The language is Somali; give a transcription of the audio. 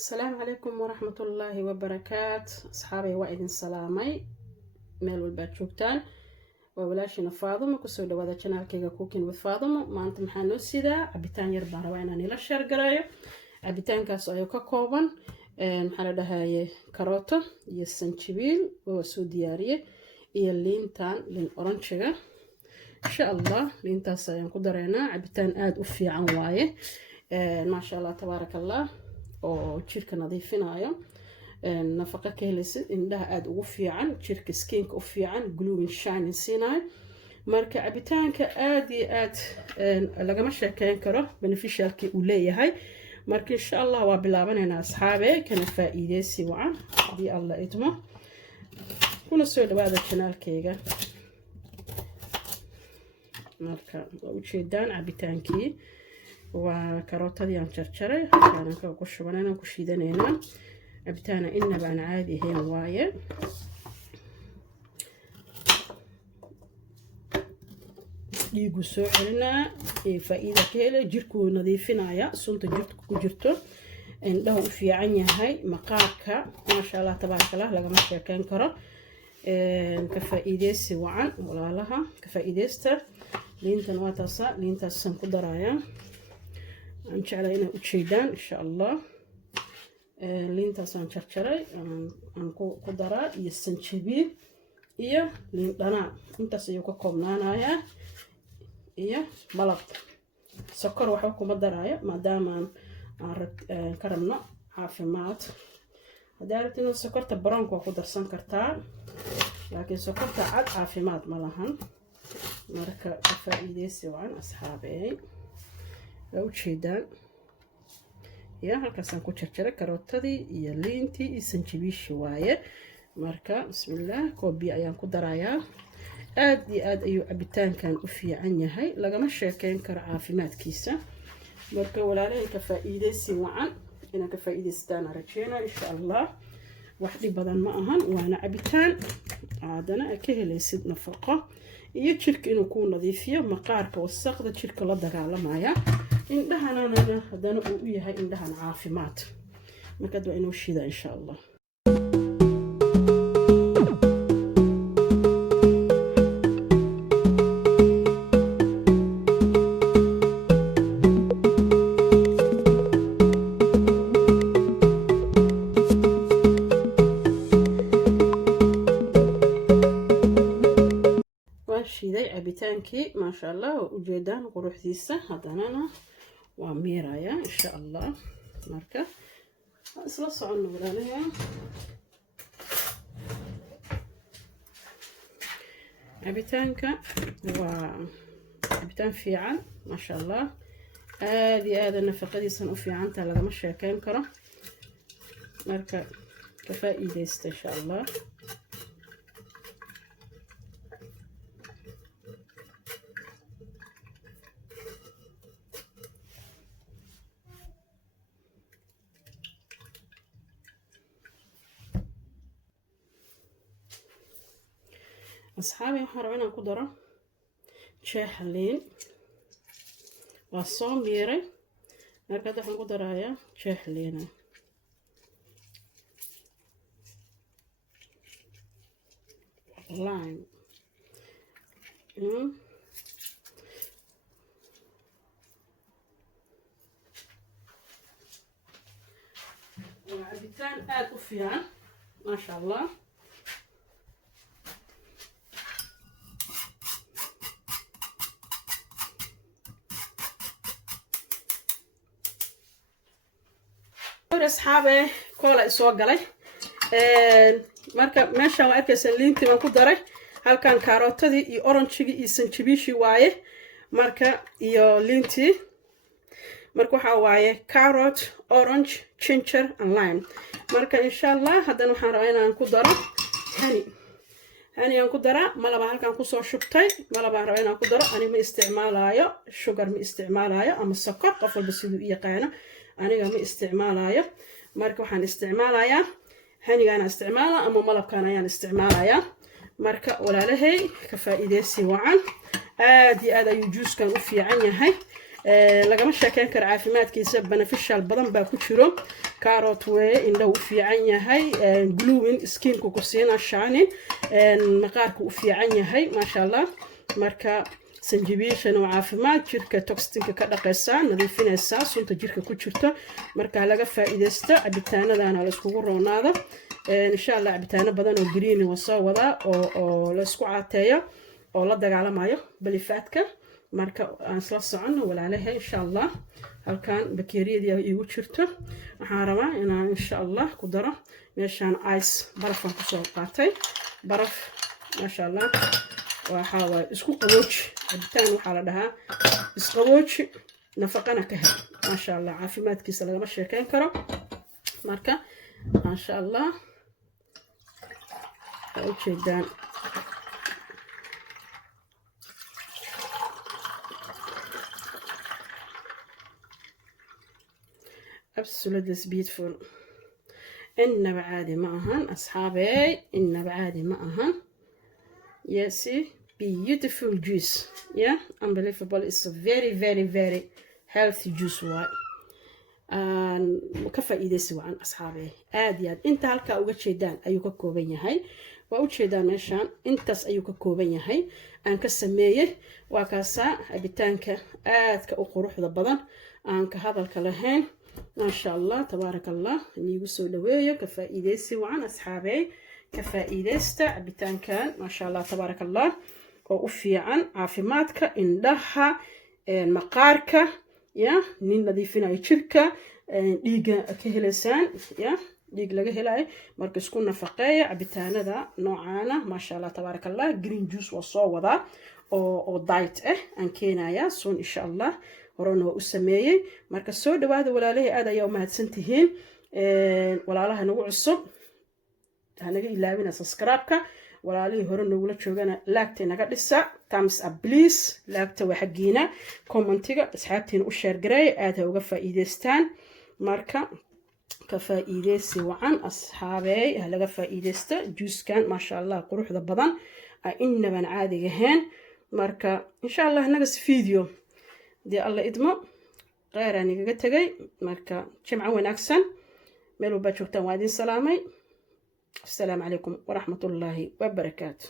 السلام عليكم ورحمة الله وبركاته أصحابي وإذن سلامي ميل والباتشوكتان وولاشينا فاضمة كسو دوادا جنالكيغا كوكين with فاضمة ما أنت محانو سيدا عبيتان يربان رواينا نيلا شارقرايو عبيتان كاسو أيو كاكوبان محالا دهاي كاروتو يسنشبيل وسو دياريه iyo liintan liin oranjiga insha Allah liintaas ayaan ku dareynaa cabitaan aad u fiican waaye ma sha Allah tabarakallah oo jirka nadiifinayo nafaqo ka helaysid indhaha aad ugu fiican jirka skinka u fiican glowing shine siinayo marka cabitaanka aad iyo aad lagama sheekeyn karo beneficialki uu leeyahay marka insha Allah waa bilaabanayna asxaabe kana faa'iideysi wacan hadii Allah idmo kuna soo dhawaada channelkayga marka u jeedaan cabitaankii waa karootadii aan jarjaray halkaan ka ku shubanayna ku shiidanayna cabitaana inaba aan caadi ahayn waaye dhiigu soo celinaa faa'iido ka helay jirku nadiifinaya sunta jirka ku jirto indhaha u fiican yahay maqaarka ma sha Allah tabarakallah lagama sheekeyn karo كفائديسي وعن ولا لها كفائديستا لينتن واتاسا لينتاسن كدرايا ان شاء الله هنا وشيدان ان شاء الله لينتاسن شرشري ان كدرا يسنشبيل iyo liin dhana intaas ayuu ka koobnaanaya iyo malab sokor waxa kuma daraayo maadaama aan ka rabno caafimaad hadii sokorta brownka ku darsan kartaa laakiin sokorta cad caafimaad ma lahan marka faa'iideysi waan asxaabay loo jeedaan ya halkaasaan ku jarjaray karootadii iyo liintii iyo sanjabiishi waaye marka bismillaah koobi ayaan ku darayaa aad iyo aad ayuu cabitaankan u fiican yahay lagama sheekeyn karo caafimaadkiisa marka walaalahay ka faa'iideysi waan إنا كفايدة ستانا رجينا إن شاء الله واحد بدن ما أهان وأنا عبيتان عادنا أكهل يسد نفقة يشرك إنه يكون نظيفية مقارك والسقط شرك الله دقا على معايا إن دهنا أنا هدانا أويها إن دهنا عافمات ما كدوا إنه شيدا إن شاء الله shiiday cabitaankii ma sha Allah u jeedaan quruxdiisa hadana waa miiraya insha Allah marka isla socono walaalaha cabitaanka waa cabitaan fiican ma sha Allah aad iyo aad nafaqadiisa u fiicanta lagama sheekeyn karo marka ka faa'iideysta insha Allah أصحابي حربنا كدرة شاحلين والصوميري هكذا حنقدر يا شاحلين لايم وعبيتان آد أفيان ما شاء الله أصحابي كولا إسوا قلي marka meesha waa arkaysan liintii baan ku daray halkan karootadii iyo oranjiga iyo sanjabiishi waaye marka iyo liintii marka waxa waaye carrot orange ginger and lime marka insha Allah hadan waxaan rabaa inaan ku daro hani aan ku dara malaba halkan ku soo shubtay malaba rabaa inaan ku daro ani ma isticmaalayo sugar ma isticmaalayo ama sokor qof walba sidoo yaqaan aniga ma isticmaalayo marka waxaan isticmaalayaa hanigaan isticmaala ama malabkaan ayaan isticmaalayaa marka walaalahay ka faa'iideysi wacan aad iyo aad ayuu juuskan u fiican yahay lagama sheekeyn karo caafimaadkiisa beneficial badan baa ku jiro carrot way indhaha u fiican yahay glowing skin ku siina shining maqaarku u fiican yahay maasha Allah marka sanjabiishana waa caafimaad jirka toxinka ka dhaqaysa nadiifinaysa sunta jirka ku jirto marka laga faa'iideysto cabitaanadana la isku roonaado insha Allah cabitaano badan oo green oo soo wada oo la isku caateeyo oo la dagaalamayo balifaadka marka aan isla socono walaalahay insha Allah halkan bakteeriyada igu jirto waxaan rabaa inaan insha Allah ku daro meeshaan ice barafan ku soo qaatay baraf maasha Allah waxa isku qabooji cabitaan waxa la dhahaa isqabooji nafaqana ka hel maasha Allah caafimaadkiisa lagama sheekeyn karo marka maasha Allah ujeedaan absolutely beautiful إنما عادي معهن أصحابي إنما عادي معهن yes beautiful juice yeah unbelievable it's a very very very healthy juice واي كفائدة عن أصحابي آديات أنت هالك وجدان أيوك كوبين هاي ووجدان مشان أنتس أيوك كوبين هاي أنك السمية وكاسا بتانك آدك أقروح ضبضان أنك هذا الكلهين ما شاء الله تبارك الله إني وصل لويا كفائدة عن أصحابي كفائدة بتان كان ما شاء الله تبارك الله وأوفي عن عافماتك إن لها مقارك يا نين نظيفنا يشركة ديجا كهلسان يا ديج لجه هلاي مركز كنا فقاية عبتانا ذا نوعانا ما شاء الله تبارك الله جرين جوس وصوا ذا أو دايت أن كينا يا سون إن شاء الله ورونه وسميه مركز سود هذا ولا له هذا يوم هتسنتهين ولا لها نوع الصب هنجي إلى سبسكرايبك ولا له هرون نقول شوفنا لاكت نقدر الساعة تامس أبليس لاكت وحقينا كومنتيجا أصحابتين وشير جراي هذا وقف إيدستان ماركا كفائدة سوعان أصحابي هلا فائدة جوز كان ما شاء الله قروح ذا بدن إن من عادي جهان ماركا إن شاء الله نقص فيديو دي الله إدمو غير أني قلت جاي ماركا جمع وين أحسن ملو بتشوف توادين سلامي السلام عليكم ورحمة الله وبركاته.